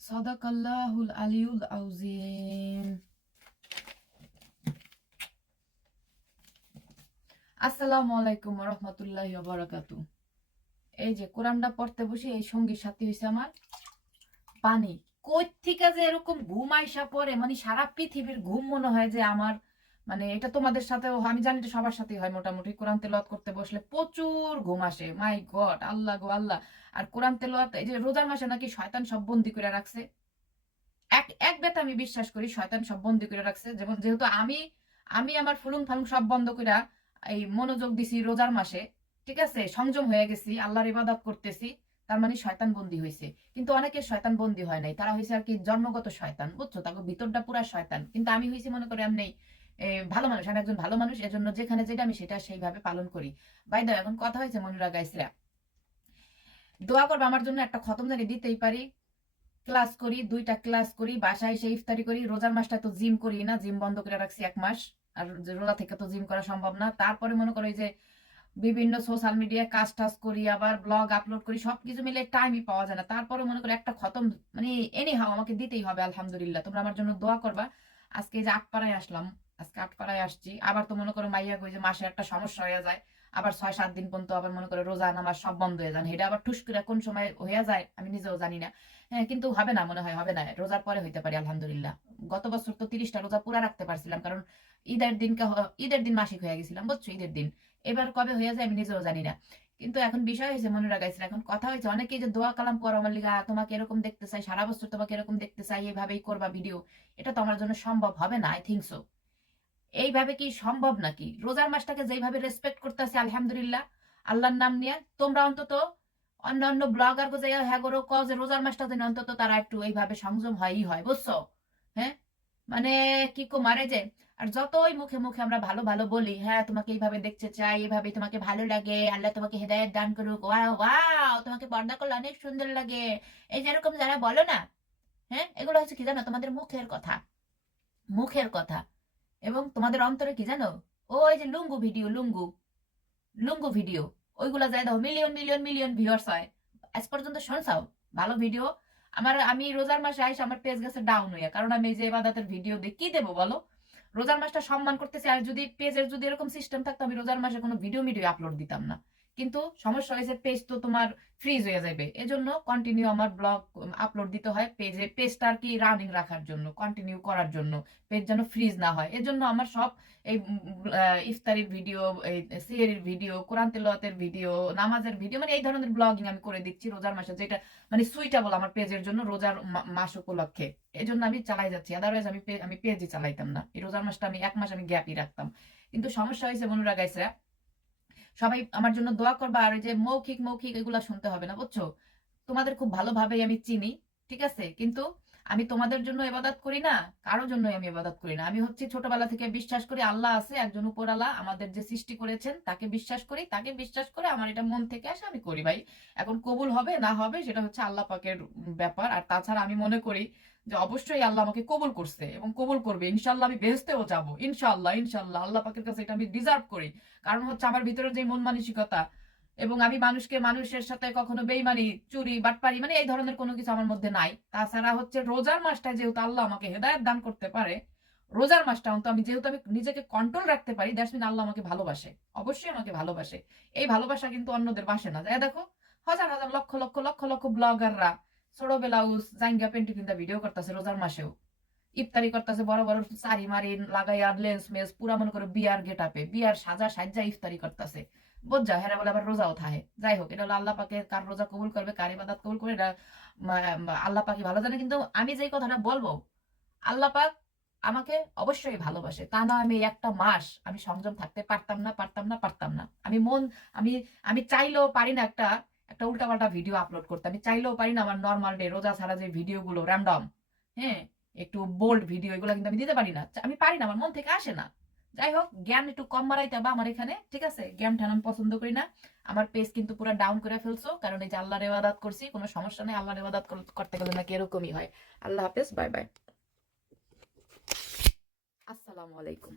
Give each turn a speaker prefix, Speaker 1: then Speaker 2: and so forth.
Speaker 1: সদাকাল্লাহুল আলিউল আউজিম আসসালামু আলাইকুম রহমতুল্লাহ বারাকাতু এই যে কোরআনটা পড়তে বসে এই সঙ্গীর সাথে হয়েছে আমার পানি। কই থেকে যে এরকম ঘুম আইসা পরে মানে সারা পৃথিবীর ঘুম মনে হয় যে আমার মানে এটা তোমাদের সাথেও, আমি জানি যে সবার সাথেই হয় মোটামুটি। কোরআন তেলাওয়াত করতে বসলে প্রচুর ঘুম আসে। মাই গড আল্লাহ গো, আল্লাহ। আর কোরআন তেলাওয়াত, এই যে রোজার মাসে নাকি শয়তান সব বন্দি করে রাখছে। এক এক বেতা আমি বিশ্বাস করি, শয়তান সব বন্দি করে রাখছে। যেমন যেহেতু আমি আমি আমার ফুলুং ফালুং সব বন্ধ করে এই মনোযোগ দিছি রোজার মাসে, ঠিক আছে? সংযম হয়ে গেছি, আল্লাহর ইবাদত করতেছি, তার মানে শয়তান বন্দি হয়েছে কিন্তু অনেকে শয়তান বন্দি হয় নাই। তারা হয়েছে আর কি জন্মগত শয়তান, বুঝছ? তাকে ভিতরটা পুরা শয়তান। কিন্তু আমি হয়েছি মনে করি আমি ভালো মানুষ, আমি একজন ভালো মানুষ, এজন্য যেখানে যেটা আমি সেটা সেইভাবে পালন করি। বাই দাও এখন কথা হয়েছে মনুরা গাইসরা দোয়া করবে আমার জন্য একটা খতম জানি দিতেই পারি। ক্লাস করি, দুইটা ক্লাস করি, বাসায় এসে ইফতারি করি। রোজার মাসটা তো জিম করি না জিম বন্ধ করে রাখছি এক মাস। আর রোজা থেকে তো জিম করা সম্ভব না। তারপরে মনে করো যে বিভিন্ন সোশ্যাল মিডিয়ায় কাজ টাজ করি, আবার ব্লগ আপলোড করি, সবকিছু মিলে টাইমই পাওয়া যায় না। তারপরে মনে করি একটা খতম মানে এনি হাও আমাকে দিতেই হবে, আলহামদুলিল্লাহ। তোমরা আমার জন্য দোয়া করবা। আজকে যে আটপাড়ায় আসলাম। আজকে আটপাড়ায় আসছি। আবার তো মনে করো মাইয়া কই যে মাসে একটা সমস্যা হয়ে যায়। আবার ছয়, সাত দিন পর্যন্ত আবার মনে করো রোজা নামাজ সব বন্ধ হয়ে যান এটা আবার ঠুস করে কোন সময় হয়ে যায় আমি নিজেও জানি না। হ্যাঁ কিন্তু হবে না, মনে হয় হবে না। রোজার পরে হইতে পারি, আলহামদুলিল্লাহ। গত বছর তো তিরিশটা রোজা পুরা রাখতে পারছিলাম, কারণ ঈদের দিনকে ঈদের দিন মাসিক হয়ে গেছিলাম, বুঝছ? ঈদের দিন। এবার কবে হয়ে যায় আমি নিজেও জানি না। কিন্তু এখন বিষয় হয়েছে মনে রাখাইছিল এখন কথা হয়েছে অনেকে যে দোয়া কালাম করো আমার লিগা তোমাকে এরকম দেখতে চাই, সারা বছর তোমাকে এরকম দেখতে চাই, এভাবেই করবা ভিডিও এটা তো আমার জন্য সম্ভব হবে না আই থিঙ্ক সো এইভাবে কি সম্ভব নাকি? রোজার মাসটাকে যেইভাবে রেসপেক্ট করতেছে, আলহামদুলিল্লাহ, আল্লাহর নাম নিয়ে, তোমরা অন্তত অন্য অন্য ব্লগার গো হ্যাঁ করো ক যে রোজার মাসটা যেন অন্তত তারা একটু এইভাবে সংযম হয়ই হয়, বুঝছ? হ্যাঁ? মানে কি কো মারে যে, আর যতই মুখে মুখে আমরা ভালো ভালো বলি হ্যাঁ তোমাকে এইভাবে দেখতে চাই এইভাবে তোমাকে ভালো লাগে, আল্লাহ তোমাকে হেদায়ত দান করুক ওয়াও ওয়াও, তোমাকে পর্দা করলে অনেক সুন্দর লাগে। এই যেরকম যারা বলো না হ্যাঁ এগুলো হচ্ছে কি জানো, তোমাদের মুখের কথা মুখের কথা। এবং তোমাদের অন্তরে কি জানো? ওই যে লুঙ্গু ভিডিও লুঙ্গু। লুঙ্গু ভিডিও ওইগুলা যাই দেখো মিলিয়ন মিলিয়ন মিলিয়ন ভিউয়ার্স হয়। আজ পর্যন্ত শুনছাও? ভালো ভিডিও আমার, আমি রোজার মাসে আইস আমার পেজ গেছে ডাউন হইয়া। কারণ আমি এই যে এবাদাতের ভিডিও দিয়ে কি দেবো বলো? রোজার মাসটা সম্মান করতেছি। আর যদি পেজের যদি এরকম সিস্টেম থাকতো, আমি রোজার মাসে কোনো ভিডিও মিডিও আপলোড দিতাম না। কিন্তু সমস্যা হয়েছে পেজ তো তোমার ফ্রিজ হয়ে যাবে এজন্য কন্টিনিউ আমার ব্লগ আপলোড দিতে হয় পেজে পেজটা আর কি রানিং রাখার জন্য কন্টিনিউ করার জন্য পেজ যেন ফ্রিজ না হয়। এজন্য আমার সব এই ইফতারির ভিডিও এই সিয়ারির ভিডিও কোরআন তেলাওয়াতের ভিডিও নামাজের ভিডিও মানে এই ধরনের ব্লগিং আমি করে দিচ্ছি রোজার মাসে, যেটা মানে সুইটেবল আমার পেজের জন্য রোজার মাস উপলক্ষে। এই জন্য আমি চালাই যাচ্ছি। আদারওয়াইজ আমি আমি পেজই চালাইতাম না। এই রোজার মাসটা আমি এক মাস আমি গ্যাপই রাখতাম। কিন্তু সমস্যা হয়েছে মনুরা গাইছে সবাই আমার জন্য দোয়া করবা আর যে মৌখিক মৌখিক এগুলা শুনতে হবে না, বুঝছ? তোমাদের খুব ভালোভাবেই আমি চিনি, ঠিক আছে? কিন্তু আমি তোমাদের জন্য এবাদত করি না কারোর জন্য আমি এবাদত করি না। আমি হচ্ছে ছোটবেলা থেকে বিশ্বাস করি আল্লাহ আছে, একজন উপর উপরালা আমাদের যে সৃষ্টি করেছেন, তাকে বিশ্বাস করি, তাকে বিশ্বাস করে আমার এটা মন থেকে আসে, আমি করি ভাই। এখন কবুল হবে না হবে, সেটা হচ্ছে আল্লাহ পাকের ব্যাপার। আর তাছাড়া আমি মনে করি যে অবশ্যই আল্লাহ আমাকে কবুল করছে এবং কবুল করবে। ইনশাল্লাহ আমি বেহেস্তেও যাব। ইনশাল্লাহ ইনশাল্লাহ আল্লাহ পাকের কাছে এটা আমি ডিজার্ভ করি। কারণ হচ্ছে আমার ভিতরে যে মন মানসিকতা এবং আমি মানুষকে, মানুষের সাথে কখনো বেইমানি, চুরি, বাটপারি মানে এই ধরনের কোনো কিছু আমার মধ্যে নাই। তাছাড়া হচ্ছে রোজার মাসটা যেহেতু আল্লাহ আমাকে হেদায়ত দান করতে পারে, রোজার মাসটা অন্ত আমি যেহেতু আমি নিজেকে কন্ট্রোল রাখতে পারি দ্যাটস মিন আল্লাহ আমাকে ভালোবাসে, অবশ্যই আমাকে ভালোবাসে। এই ভালোবাসা কিন্তু অন্যদের বাসে না। যাই দেখো, হাজার হাজার, লক্ষ লক্ষ লক্ষ লক্ষ ব্লগাররা, ছোট ব্লাউজ জাঙ্গা পেন্টি কিনতে ভিডিও করতেছে রোজার মাসেও। ইফতারি করতেছে, বড় বড় সারি মারি লাগাইয়া লেন্স মেস পুরা মনে করে বিয়ার গেট আপে বিয়ার সাজা সাজা ইফতারি করতেছে। বোঝা হেরা বলে আবার রোজাও থাহে যাই হোক এটা হলো আল্লাহ পাকে কার রোজা কবুল করবে কার ইবাদত কবুল করবে এটা আল্লাহ পাকে ভালো জানে। কিন্তু আমি যেই কথাটা বলব, আল্লাহ পাক আমাকে অবশ্যই ভালোবাসে। তা না আমি একটা মাস আমি সংযম থাকতে পারতাম না পারতাম না পারতাম না। আমি মন, আমি আমি চাইলেও পারি না একটা একটা উল্টাপাল্টা ভিডিও আপলোড করতে। আমি চাইলেও পারি না আমার নর্মাল ডে রোজা ছাড়া যে ভিডিওগুলো র্যান্ডম হ্যাঁ একটু বোল্ড ভিডিও, এগুলো কিন্তু আমি দিতে পারি না। আমি পারি না, আমার মন থেকে আসে না। যাই হোক জ্ঞান একটু কম মারাইতে হবে আমার এখানে, ঠিক আছে? জ্ঞান আমি পছন্দ করি না। আমার পেজ কিন্তু পুরো ডাউন করে ফেলছো, কারণ এই যে আল্লাহর ইবাদত করছি, কোনো সমস্যা নেই, আল্লাহর ইবাদত করতে গেলে নাকি এরকমই হয়। আল্লাহ হাফেজ বাই বাই আসসালামু আলাইকুম।